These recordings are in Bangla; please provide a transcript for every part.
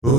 আহলান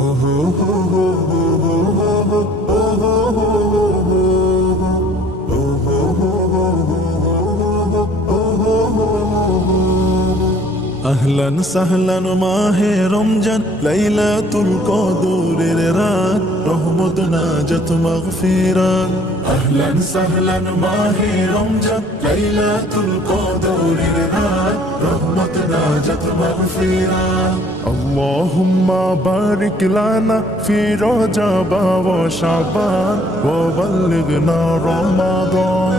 সাহলান মাহে রমজান লাইলাতুল কদরের রাত রহমত নাজাত মাগফিরাত আহলান সাহলান মাহে রমজান লাইলাতুল কদরের রাত রহমত নাজাত মাগফিরাত আল্লাহুম্মা বারিক লানা ফি রজব ওয়া শাবান ওয়া বাল্লিগনা রমাদান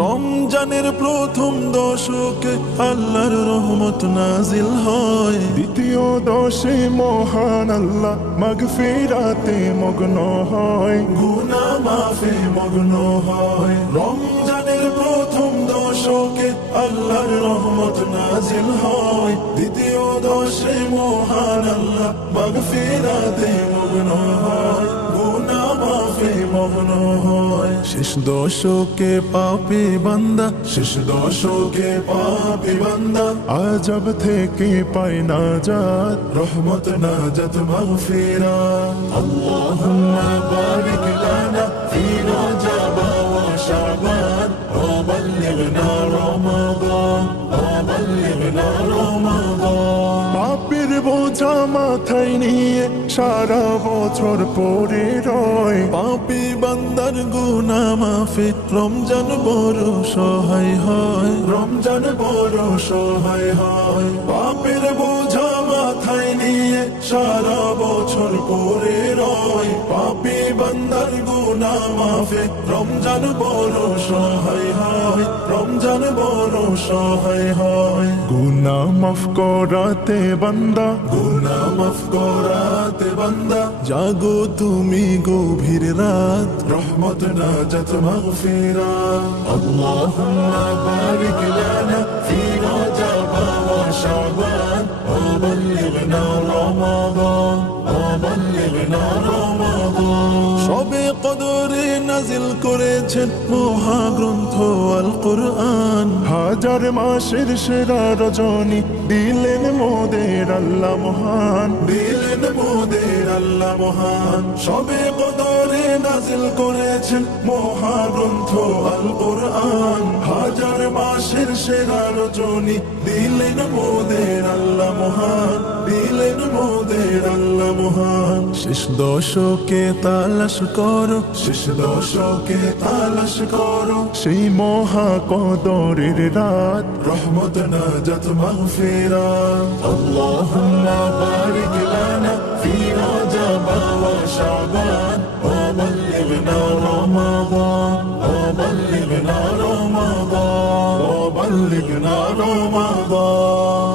রমজানের প্রথম দশকে আল্লাহর রহমত নাজিল হয়, দ্বিতীয় দশে মহান আল্লাহ মাগফিরাতে মগ্ন হয়, গুনাহ মাফে মগ্ন হয়। রমজানের প্রথম দশকে আল্লাহর রহমত নাজিল হয়, দ্বিতীয় দশে মহান আল্লাহ মাগফিরাতে মগ্ন হয়, গুনাহ মাফে মগ্ন হয়। শেষ দশকে পাপী বান্দা, শেষ দশকে পাপী বান্দা আযাব থেকে পায় নাজাত, রহমত নাজাত মাগফিরাত। আল্লাহুম্মা বারিক লানা ফি রজব ওয়া শাবান ওয়া বাল্লিগনা রমাদান ওয়া বাল্লিগনা রমাদান। পাপের বোঝা মাথায় নিয়ে সারা বছর পড়ে রয়, পাপী বান্দার গুনাহ মাফে রমজান বড় সহায় হয়, রমজান বড় সহায় হয়। পাপের বোঝা মাথায় নিয়ে সারা বছর পড়ে রয়, পাপী বান্দার গুনাহ মাফে রমজান বড় সহায় হয়, রমজান বড় সহায় হয়। গুনাহ মাফ করাতে বান্দা, গুনাহ মাফ করাতে বান্দা জাগো তুমি গভীর রাত, রহমত নাজাত মাগফিরাত। আল্লাহুম্মা বারিক লানা ফি রজব ওয়া শাবান ওয়া বাল্লিগনা রমাদান ওয়া বাল্লিগনা রমাদান। শবে কদরে নাজিল করেছেন মহাগ্রন্থ আল কুরআন, হাজার মাসের সেরা রজনী দিলেন মোদের আল্লাহ মহান, দিলেন মোদের আল্লাহ মহান। শবে কদরে নাজিল করেছেন মহাগ্রন্থ আল কুরআন, হাজার মাসের সেরা রজনী দিলেন মোদের আল্লাহ মহান, দিলেন মোদের আল্লাহ মহান। শেষ দশকে তালাশ করো, শেষ দশকে তালাশ করো সেই মহা কদরের রাত, রহমত নাজাত মাগফিরাত। আল্লাহুম্মা বারিক লানা ফি রজব ওয়া শাবান ওয়া বাল্লিগনা রমাদান ওয়া বাল্লিগনা রমাদান ওয়া বাল্লিগনা রমাদান।